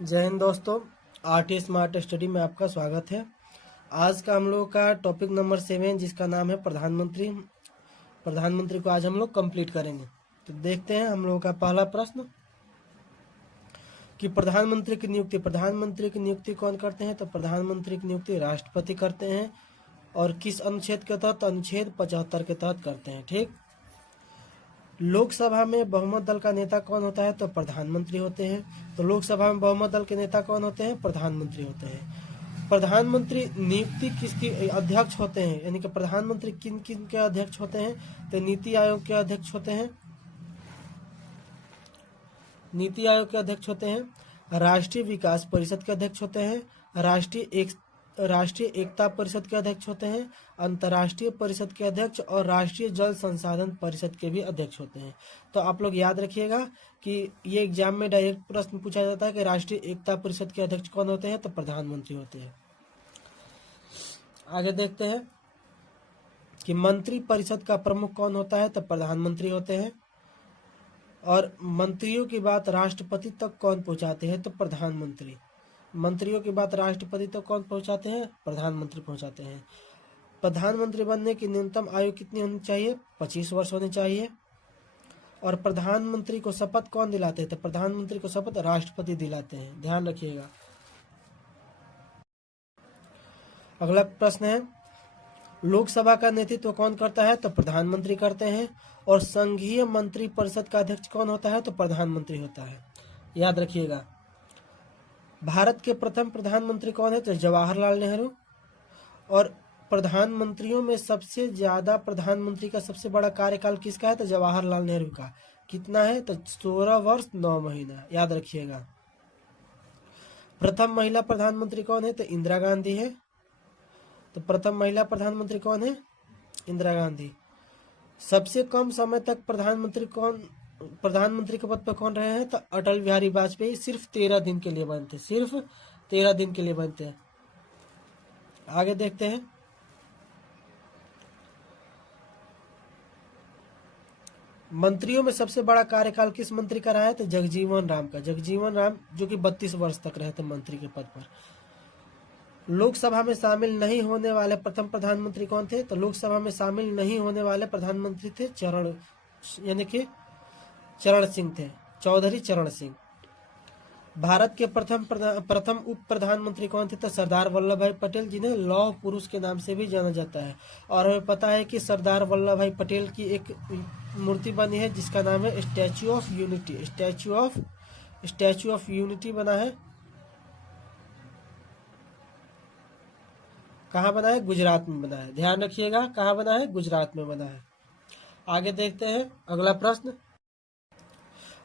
जय हिंद दोस्तों। RT smart study में आपका स्वागत है। आज का हम लोग का टॉपिक नंबर 7 जिसका नाम है प्रधानमंत्री को आज हम लोग कंप्लीट करेंगे। तो देखते हैं हम लोगों का पहला प्रश्न कि प्रधानमंत्री की नियुक्ति कौन करते हैं। तो प्रधानमंत्री की नियुक्ति राष्ट्रपति करते हैं। और किस अनुच्छेद के तहत? अनुच्छेद 75 के तहत करते हैं। ठीक। लोकसभा में बहुमत दल का नेता कौन होता है? तो प्रधानमंत्री होते हैं। तो लोकसभा में बहुमत दल के नेता कौन होते हैं? प्रधानमंत्री होते हैं। प्रधानमंत्री नियुक्ति किसकी अध्यक्ष होते हैं, यानी कि प्रधानमंत्री किन किन के अध्यक्ष होते हैं? तो नीति आयोग के अध्यक्ष होते हैं। नीति आयोग के अध्यक्ष होते हैं। राष्ट्रीय विकास परिषद के अध्यक्ष होते हैं। राष्ट्रीय एकता परिषद के अध्यक्ष होते हैं। अंतर्राष्ट्रीय परिषद के अध्यक्ष और राष्ट्रीय जल संसाधन परिषद के भी अध्यक्ष होते हैं। तो आप लोग याद रखिएगा कि ये एग्जाम में डायरेक्ट प्रश्न पूछा जाता है कि राष्ट्रीय एकता परिषद के अध्यक्ष कौन होते हैं? तो प्रधानमंत्री होते हैं। आगे देखते हैं कि मंत्री परिषद का प्रमुख कौन होता है? तो प्रधानमंत्री होते हैं। और मंत्रियों की बात राष्ट्रपति तक कौन पहुंचाते हैं? तो प्रधानमंत्री। मंत्रियों की बात राष्ट्रपति तक कौन पहुंचाते हैं? प्रधानमंत्री पहुंचाते हैं। प्रधानमंत्री बनने की न्यूनतम आयु कितनी होनी चाहिए? 25 वर्ष होनी चाहिए। और प्रधानमंत्री को शपथ कौन दिलाते हैं? तो प्रधानमंत्री को शपथ राष्ट्रपति दिलाते हैं, ध्यान रखिएगा। अगला प्रश्न है, लोकसभा का नेतृत्व कौन करता है? तो प्रधानमंत्री करते हैं। और संघीय मंत्री परिषद का अध्यक्ष कौन होता है? तो प्रधानमंत्री होता है, याद रखिएगा। भारत के प्रथम प्रधानमंत्री कौन है? तो जवाहरलाल नेहरू। और प्रधानमंत्रियों में सबसे ज्यादा प्रधानमंत्री का सबसे बड़ा कार्यकाल किसका है? तो जवाहरलाल नेहरू का। कितना है? तो 16 वर्ष 9 महीना, याद रखिएगा। प्रथम महिला प्रधानमंत्री कौन है? तो इंदिरा गांधी है। तो प्रथम महिला प्रधानमंत्री कौन है? इंदिरा गांधी। सबसे कम समय तक प्रधानमंत्री के पद पर कौन रहे हैं? तो अटल बिहारी वाजपेयी। सिर्फ 13 दिन के लिए बनते, सिर्फ 13 दिन के लिए बनते हैं। आगे देखते हैं, मंत्रियों में सबसे बड़ा कार्यकाल किस मंत्री का रहा है? तो जगजीवन राम का। जगजीवन राम जो कि 32 वर्ष तक रहे थे मंत्री के पद पर। लोकसभा में शामिल नहीं होने वाले प्रथम प्रधानमंत्री कौन थे? तो लोकसभा में शामिल नहीं होने वाले प्रधानमंत्री थे चरण सिंह थे, चौधरी चरण सिंह। भारत के प्रथम उप प्रधानमंत्री कौन थे? तो सरदार वल्लभ भाई पटेल, जिन्हें लौह पुरुष के नाम से भी जाना जाता है। और हमें पता है कि सरदार वल्लभ भाई पटेल की एक मूर्ति बनी है जिसका नाम है statue of unity. Statue of unity बना है। कहाँ बना है? गुजरात में बना है, ध्यान रखिएगा। कहाँ बना है? गुजरात में बना है। आगे देखते हैं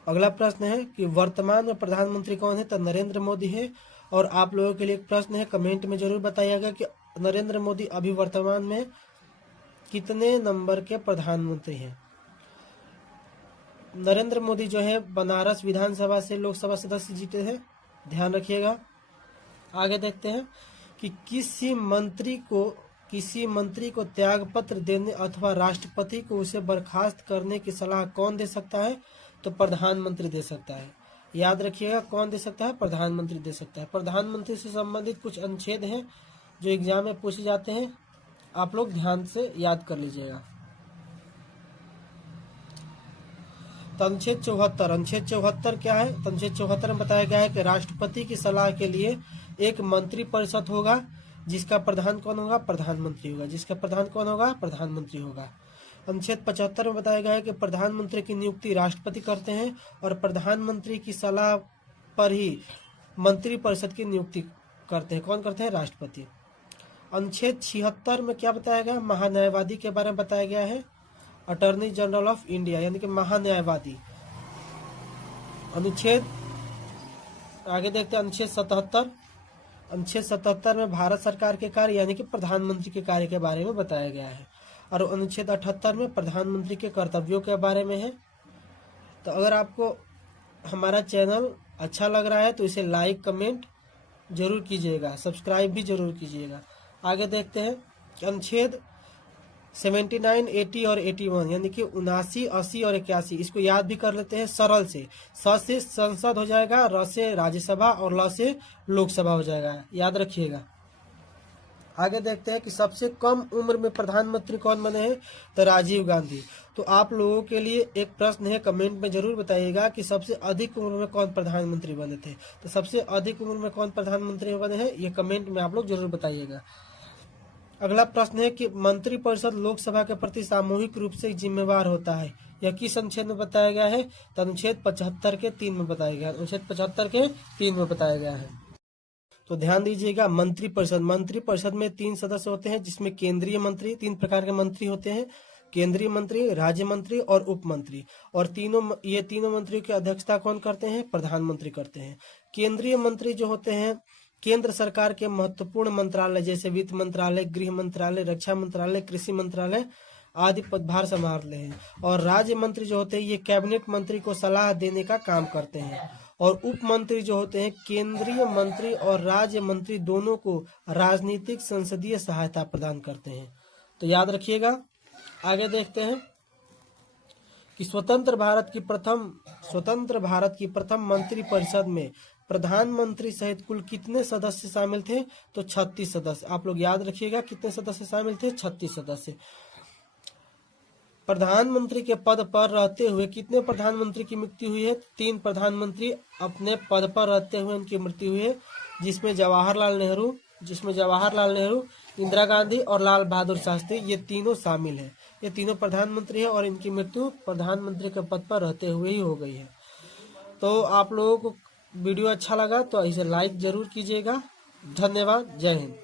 अगला प्रश्न है कि वर्तमान में प्रधानमंत्री कौन है? तो नरेंद्र मोदी है। और आप लोगों के लिए एक प्रश्न है, कमेंट में जरूर बताइएगा कि नरेंद्र मोदी अभी वर्तमान में कितने नंबर के प्रधानमंत्री हैं। नरेंद्र मोदी जो है बनारस विधानसभा से लोकसभा सदस्य जीते हैं, ध्यान रखिएगा। आगे देखते हैं कि किसी मंत्री को त्याग पत्र देने अथवा राष्ट्रपति को उसे बर्खास्त करने की सलाह कौन दे सकता है? तो प्रधानमंत्री दे सकता है, याद रखिएगा। कौन दे सकता है? प्रधानमंत्री दे सकता है। प्रधानमंत्री से संबंधित कुछ अनुच्छेद हैं जो एग्जाम में पूछे जाते हैं, आप लोग ध्यान से याद कर लीजिएगा। तो अनुच्छेद 74 क्या है? तो अनुच्छेद 74 में बताया गया है कि राष्ट्रपति की सलाह के लिए एक मंत्री परिषद होगा जिसका प्रधान कौन होगा? प्रधानमंत्री होगा। जिसका प्रधान कौन होगा? प्रधानमंत्री होगा। अनुच्छेद 75 में बताया गया है कि प्रधानमंत्री की नियुक्ति राष्ट्रपति करते हैं और प्रधानमंत्री की सलाह पर ही मंत्री परिषद की नियुक्ति करते हैं। कौन करते हैं? राष्ट्रपति। अनुच्छेद 76 में क्या बताया गया? महान्यायवादी के बारे में बताया गया है। अटॉर्नी जनरल ऑफ इंडिया, यानी कि महान्यायवादी। अनुच्छेद आगे देखते हैं, अनुच्छेद 77 में भारत सरकार के कार्य यानी कि प्रधानमंत्री के कार्य के बारे में बताया गया है। और अनुच्छेद 78 में प्रधानमंत्री के कर्तव्यों के बारे में है। तो अगर आपको हमारा चैनल अच्छा लग रहा है तो इसे लाइक कमेंट जरूर कीजिएगा, सब्सक्राइब भी जरूर कीजिएगा। आगे देखते हैं, अनुच्छेद 79, 80 और 81, यानी कि 79, 80 और 81। इसको याद भी कर लेते हैं सरल से। स से संसद हो जाएगा, र से राज्यसभा और ल से लोकसभा हो जाएगा, याद रखिएगा। आगे देखते हैं कि सबसे कम उम्र में प्रधानमंत्री कौन बने हैं, तो राजीव गांधी। तो आप लोगों के लिए एक प्रश्न है, कमेंट में जरूर बताइएगा कि सबसे अधिक उम्र में कौन प्रधानमंत्री बने थे। तो सबसे अधिक उम्र में कौन प्रधानमंत्री बने हैं, ये कमेंट में आप लोग जरूर बताइएगा। अगला प्रश्न है कि मंत्रिपरिषद लोकसभा के प्रति सामूहिक रूप से जिम्मेवार होता है, यह किस अनुच्छेद में बताया गया है, तो अनुच्छेद 75 के 3 में बताया गया है। अनुच्छेद 75 के 3 में बताया गया है। तो ध्यान दीजिएगा, मंत्रिपरिषद में 3 सदस्य होते हैं, जिसमें केंद्रीय मंत्री, 3 प्रकार के मंत्री होते हैं, केंद्रीय मंत्री, राज्य मंत्री और उप मंत्री। और ये तीनों मंत्रियों की अध्यक्षता कौन करते हैं, प्रधानमंत्री करते हैं। केंद्रीय मंत्री जो होते हैं केंद्र सरकार के महत्वपूर्ण मंत्रालय जैसे वित्त मंत्रालय, गृह मंत्रालय, रक्षा मंत्रालय, कृषि मंत्रालय आदि पदभार संभालते हैं। और राज्य मंत्री जो होते हैं ये कैबिनेट मंत्री को सलाह देने का काम करते हैं। और उप मंत्री जो होते हैं केंद्रीय मंत्री और राज्य मंत्री दोनों को राजनीतिक संसदीय सहायता प्रदान करते हैं। तो याद रखिएगा। आगे देखते हैं कि स्वतंत्र भारत की प्रथम मंत्रिपरिषद में प्रधानमंत्री सहित कुल कितने सदस्य शामिल थे, तो 36 सदस्य। आप लोग याद रखिएगा कितने सदस्य शामिल थे, 36 सदस्य। प्रधानमंत्री के पद पर रहते हुए कितने प्रधानमंत्री की मृत्यु हुई है, 3 प्रधानमंत्री अपने पद पर रहते हुए उनकी मृत्यु हुई है, जिसमें जवाहरलाल नेहरू, इंदिरा गांधी और लाल बहादुर शास्त्री, ये तीनों शामिल हैं। ये तीनों प्रधानमंत्री हैं और इनकी मृत्यु प्रधानमंत्री के पद पर रहते हुए ही हो गई है। तो आप लोगों को वीडियो अच्छा लगा तो इसे लाइक जरूर कीजिएगा। धन्यवाद। जय हिंद।